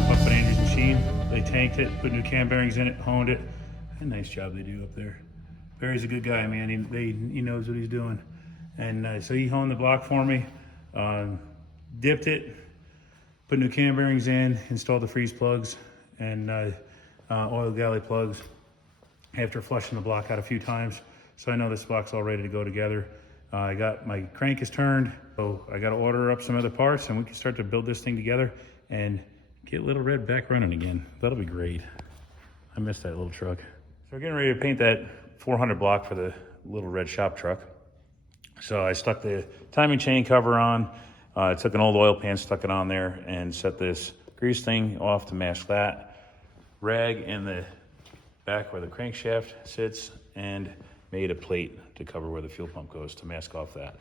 shop up at Andrew's Machine. They tanked it, put new cam bearings in it, honed it. A nice job they do up there. Barry's a good guy, man. He knows what he's doing. And so he honed the block for me, dipped it, put new cam bearings in, installed the freeze plugs and oil galley plugs after flushing the block out a few times. So I know this block's all ready to go together. I got my crank is turned, so I got to order up some other parts and we can start to build this thing together and get Lil Red back running again. That'll be great. I miss that little truck. So we're getting ready to paint that 400 block for the Lil Red shop truck. So I stuck the timing chain cover on. I took an old oil pan, stuck it on there, and set this grease thing off to mask that. Rag in the back where the crankshaft sits, and made a plate to cover where the fuel pump goes to mask off that.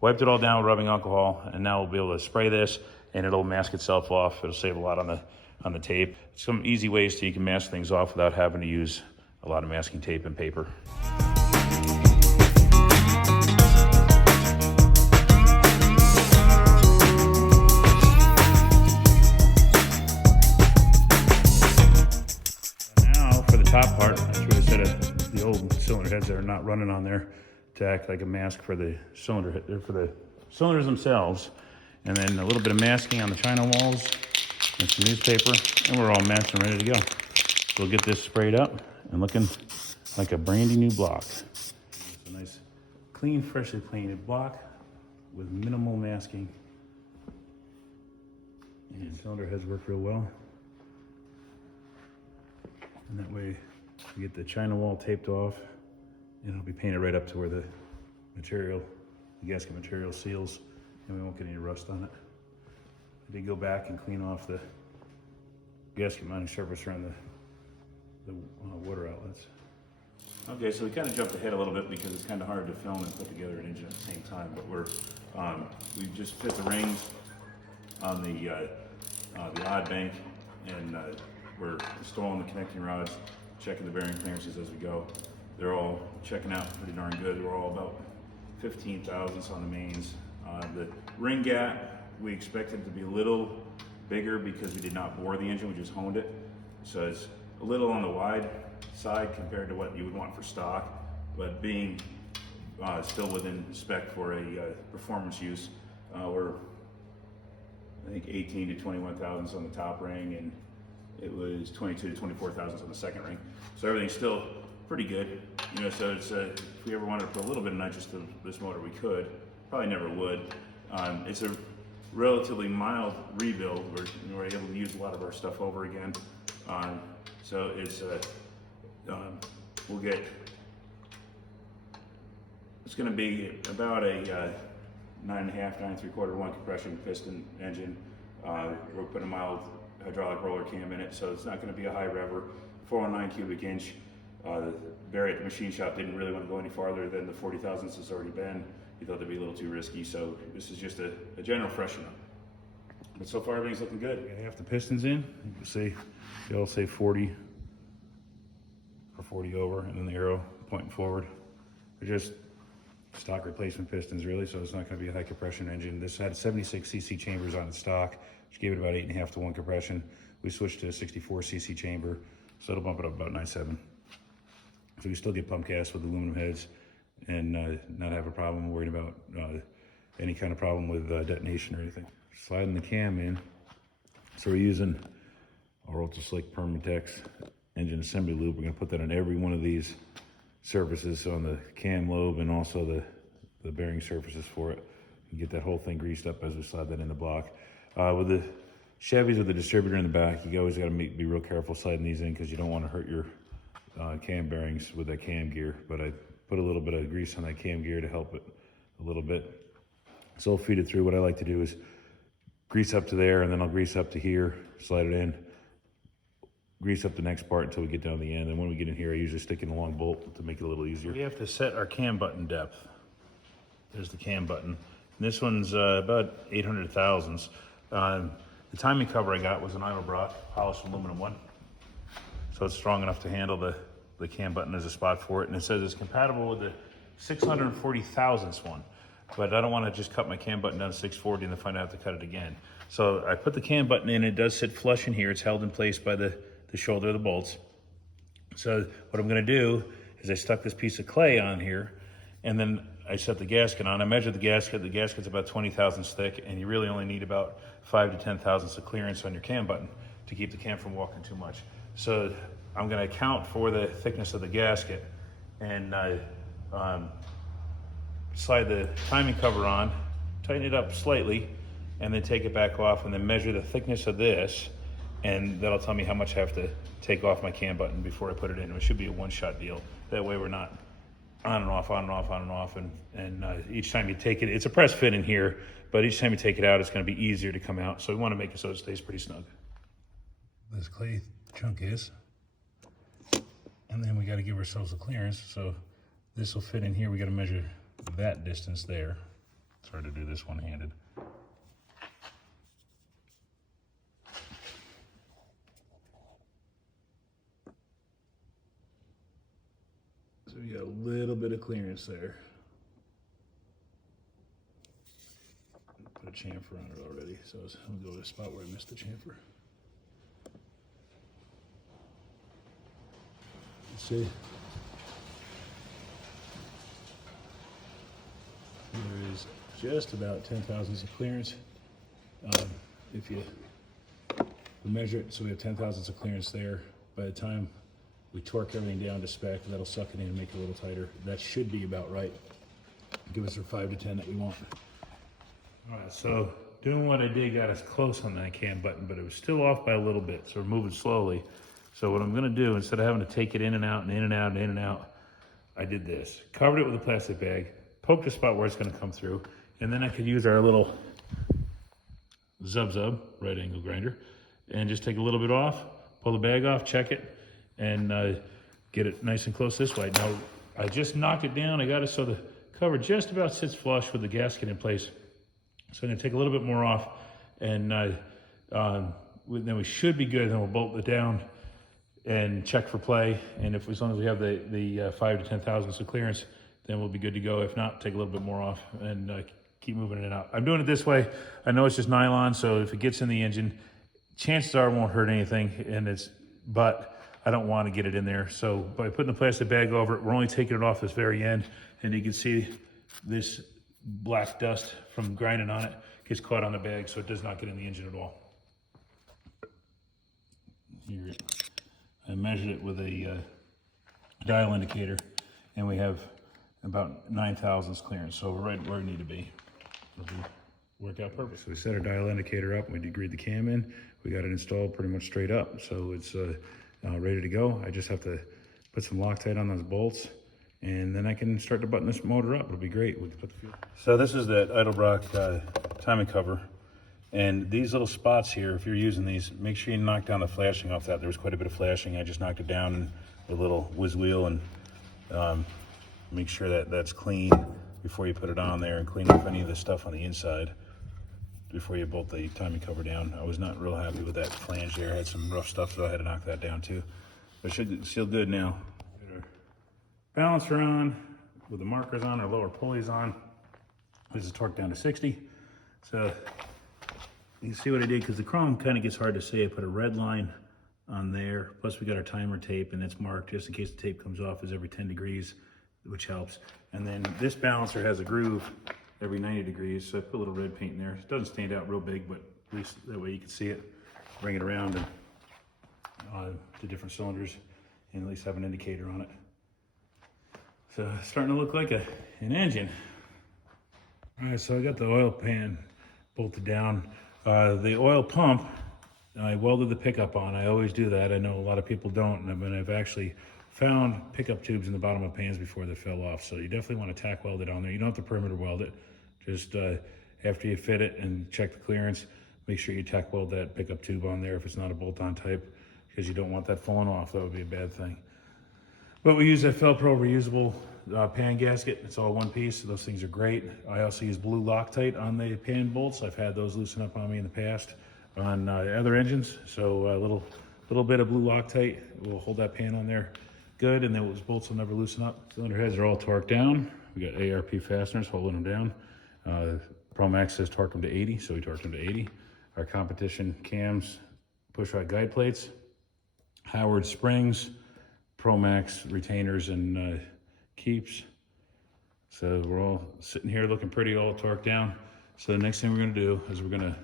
Wiped it all down with rubbing alcohol, and now we'll be able to spray this, and it'll mask itself off. It'll save a lot on the tape. Some easy ways so you can mask things off without having to use a lot of masking tape and paper. Top part, I threw a set of the old cylinder heads that are not running on there to act like a mask for the cylinder for the cylinders themselves, and then a little bit of masking on the china walls and some newspaper, and we're all matched and ready to go. We'll get this sprayed up and looking like a brandy new block. It's a nice, clean, freshly painted block with minimal masking, and cylinder heads work real well. And that way we get the china wall taped off and it'll be painted right up to where the material, the gasket material seals, and we won't get any rust on it. I did go back and clean off the gasket mounting surface around the water outlets. Okay, so we kind of jumped ahead a little bit because it's kind of hard to film and put together an engine at the same time, but we just fit the rings on the odd bank, and we're installing the connecting rods, checking the bearing clearances as we go. They're all checking out pretty darn good. We're all about 15 thousandths on the mains. The ring gap, we expected to be a little bigger because we did not bore the engine, we just honed it. So it's a little on the wide side compared to what you would want for stock, but being still within spec for a performance use, we're I think 18 to 21 thousandths on the top ring, and it was 22 to 24 thousandths on the second ring. So everything's still pretty good. You know, so it's if we ever wanted to put a little bit of nitrous to this motor, we could. Probably never would. It's a relatively mild rebuild. We're able to use a lot of our stuff over again. So it's it's going to be about a 9.5, 9.75 one compression piston engine. We're putting a mild hydraulic roller cam in it, so it's not going to be a high rever. 409 cubic inch. Barry at the machine shop didn't really want to go any farther than the 40 thousandths it's already been. He thought that'd be a little too risky, so this is just a general freshen up. But so far everything's looking good. We got half the pistons in. You can see they all say 40 or 40 over, and then the arrow pointing forward. They're just stock replacement pistons, really, so it's not going to be a high compression engine. This had 76 cc chambers on its stock, which gave it about 8.5 to 1 compression. We switched to a 64 cc chamber, so it'll bump it up about 9.7. So we still get pump gas with aluminum heads and not have a problem worrying about any kind of problem with detonation or anything. Sliding the cam in. So we're using our Ultra Slick Permatex engine assembly lube. We're going to put that on every one of these surfaces, on the cam lobe and also the bearing surfaces for it. You get that whole thing greased up as we slide that in the block. With the Chevys with the distributor in the back, you always got to be real careful sliding these in because you don't want to hurt your cam bearings with that cam gear. But I put a little bit of grease on that cam gear to help it a little bit. So I'll feed it through. What I like to do is grease up to there, and then I'll grease up to here, slide it in, grease up the next part until we get down to the end. And when we get in here, I usually stick in a long bolt to make it a little easier. We have to set our cam button depth. There's the cam button. And this one's about 800 thousandths. The timing cover I got was an Edelbrock polished aluminum one. So it's strong enough to handle the cam button as a spot for it. And it says it's compatible with the 640 thousandths one. but I don't want to just cut my cam button down to 640 and then find out I have to cut it again. So I put the cam button in, it does sit flush in here. It's held in place by the shoulder of the bolts. So what I'm gonna do is I stuck this piece of clay on here, and then I set the gasket on. I measured the gasket's about 20 thousandths thick, and you really only need about 5 to 10 thousandths of clearance on your cam button to keep the cam from walking too much. So I'm gonna account for the thickness of the gasket and slide the timing cover on, tighten it up slightly, and then take it back off, and then measure the thickness of this, and that'll tell me how much I have to take off my cam button before I put it in. It should be a one-shot deal. That way we're not on and off, on and off, on and off, and each time you take it, it's a press fit in here, but each time you take it out, it's gonna be easier to come out. So we wanna make it so it stays pretty snug. This clay chunk is, and then we gotta give ourselves a clearance. So this will fit in here. We gotta measure that distance there. It's hard to do this one-handed. So we got a little bit of clearance there. Put a chamfer on it already, so I'm gonna go to a spot where I missed the chamfer. Let's see. There is just about 10 thousandths of clearance. If you measure it, so we have 10 thousandths of clearance there. By the time we torque everything down to spec, that'll suck it in and make it a little tighter. That should be about right. Give us our 5 to 10 that we want. All right, so doing what I did got us close on that cam button, but it was still off by a little bit, so we're moving slowly. So what I'm gonna do, instead of having to take it in and out and in and out and in and out, I did this. Covered it with a plastic bag, poked the spot where it's gonna come through, and then I could use our little Zub right angle grinder and just take a little bit off, pull the bag off, check it, and get it nice and close this way. Now, I just knocked it down. I got it so the cover just about sits flush with the gasket in place. So I'm gonna take a little bit more off, and then we should be good. Then we'll bolt it down and check for play. And as long as we have the 5 to 10 thousandths of clearance, then we'll be good to go. If not, take a little bit more off and keep moving it out. I'm doing it this way. I know it's just nylon, so if it gets in the engine, chances are it won't hurt anything, but I don't want to get it in there. So by putting the plastic bag over it, we're only taking it off this very end, and you can see this black dust from grinding on it gets caught on the bag, so it does not get in the engine at all. Here, I measured it with a dial indicator, and we have about 9 thousandths clearance, so we're right where we need to be. It'll work out perfect. So we set our dial indicator up, and we degreed the cam in. We got it installed pretty much straight up, so it's ready to go. I just have to put some Loctite on those bolts, and then I can start to button this motor up. It'll be great. We can put the fuel. So this is that Edelbrock timing cover, and these little spots here, if you're using these, make sure you knock down the flashing off that. There was quite a bit of flashing. I just knocked it down with a little whiz wheel, and make sure that that's clean before you put it on there, and clean up any of the stuff on the inside before you bolt the timing cover down. I was not real happy with that flange there. I had some rough stuff, so I had to knock that down too. But it should seal good now. Get our balancer on with the markers on, our lower pulleys on. This is torqued down to 60. So you can see what I did, because the chrome kind of gets hard to see. I put a red line on there, plus we got our timer tape, and it's marked just in case the tape comes off, is every 10 degrees, which helps. And then this balancer has a groove every 90 degrees, so I put a little red paint in there. It doesn't stand out real big, but at least that way you can see it. Bring it around and the different cylinders, and at least have an indicator on it. So it's starting to look like an engine. All right, so I got the oil pan bolted down. The oil pump, I welded the pickup on. I always do that. I know a lot of people don't, and I've actually found pickup tubes in the bottom of pans before they fell off. So you definitely want to tack weld it on there. You don't have to perimeter weld it. Just after you fit it and check the clearance, make sure you tack weld that pickup tube on there if it's not a bolt-on type, because you don't want that falling off. That would be a bad thing. But we use that Felpro reusable pan gasket. It's all one piece, so those things are great. I also use blue Loctite on the pan bolts. I've had those loosen up on me in the past on other engines. So a little bit of blue Loctite will hold that pan on there good, and then those bolts will never loosen up. Cylinder heads are all torqued down. We got ARP fasteners holding them down. ProMax says torque them to 80, so we torqued them to 80. Our competition cams, pushrod guide plates, Howard springs, ProMax retainers and keeps. So we're all sitting here looking pretty, all torqued down. So the next thing we're gonna do is we're gonna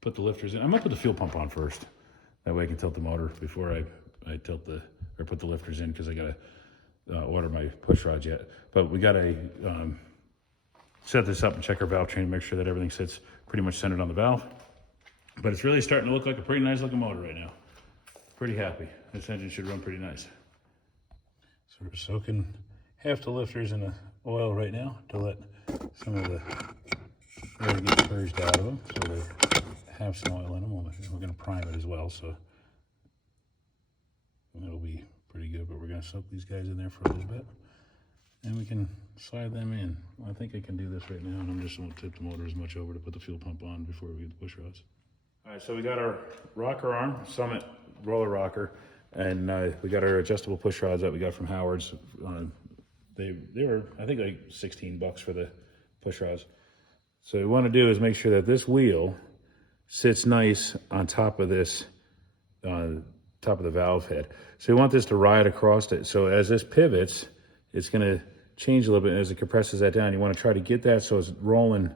put the lifters in. I'm gonna put the fuel pump on first. That way I can tilt the motor before I put the lifters in, because I gotta order my push rods yet. But we gotta set this up and check our valve train, make sure that everything sits pretty much centered on the valve. But it's really starting to look like a pretty nice looking motor right now. Pretty happy. This engine should run pretty nice. So we're soaking half the lifters in the oil right now to let some of the air get purged out of them, so they have some oil in them. We're going to prime it as well, so it'll be pretty good. But we're going to soak these guys in there for a little bit, and we can slide them in. I think I can do this right now, and I'm just going to tip the motor as much over to put the fuel pump on before we get the push rods. All right, so we got our rocker arm, Summit roller rocker, and we got our adjustable push rods that we got from Howard's. They were, I think, like $16 for the push rods. So what we want to do is make sure that this wheel sits nice on top of this, top of the valve head. So we want this to ride across it. So as this pivots, it's going to change a little bit. And as it compresses that down, you want to try to get that so it's rolling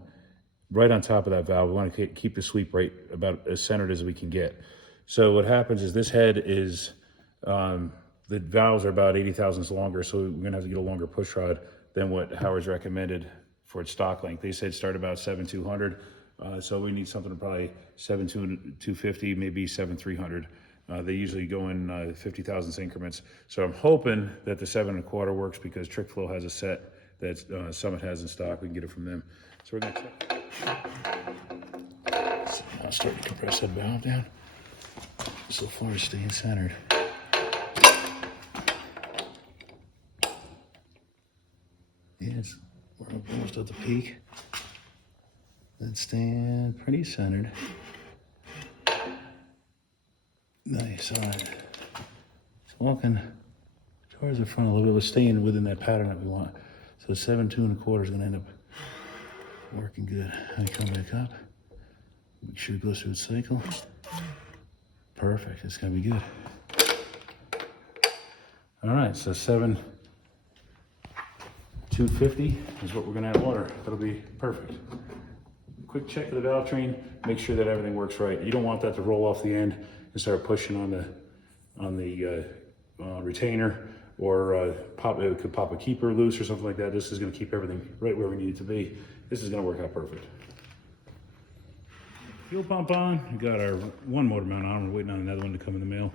right on top of that valve. We want to keep the sweep right about as centered as we can get. So what happens is this head is, the valves are about 80 thousandths longer, so we're gonna have to get a longer push rod than what Howard's recommended for its stock length. They said start about 7,200, so we need something probably 7,250, maybe 7,300. They usually go in 50 thousandths increments. So I'm hoping that the 7 1/4 works, because Trick Flow has a set that Summit has in stock. We can get it from them. So we're gonna check. So I'll start to compress that valve down so far it's staying centered. Yes, we're almost at the peak. That's staying pretty centered. Nice. All right. It's walking towards the front a little bit, but staying within that pattern that we want. So 7 2 1/4 is going to end up working good. I come back up. Make sure it goes through its cycle. Perfect. It's going to be good. All right. So 7 250 is what we're going to add water. That'll be perfect. Quick check of the valve train. Make sure that everything works right. You don't want that to roll off the end and start pushing on the retainer, or it could pop a keeper loose or something like that. This is going to keep everything right where we need it to be. This is going to work out perfect. Fuel pump on. We got our one motor mount on. We're waiting on another one to come in the mail.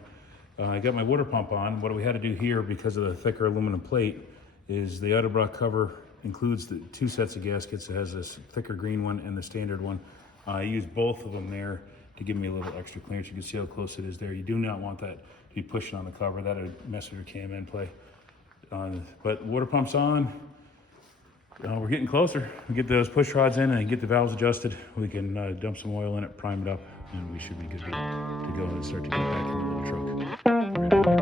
I got my water pump on. What we had to do here, because of the thicker aluminum plate, is the Utterbrock cover includes the 2 sets of gaskets. It has this thicker green one and the standard one. I used both of them there to give me a little extra clearance. You can see how close it is there. You do not want that to be pushing on the cover. That would mess with your cam end play. But water pump's on. We're getting closer. We get those push rods in and get the valves adjusted. We can dump some oil in it, prime it up, and we should be good to go and start to get back in the little truck.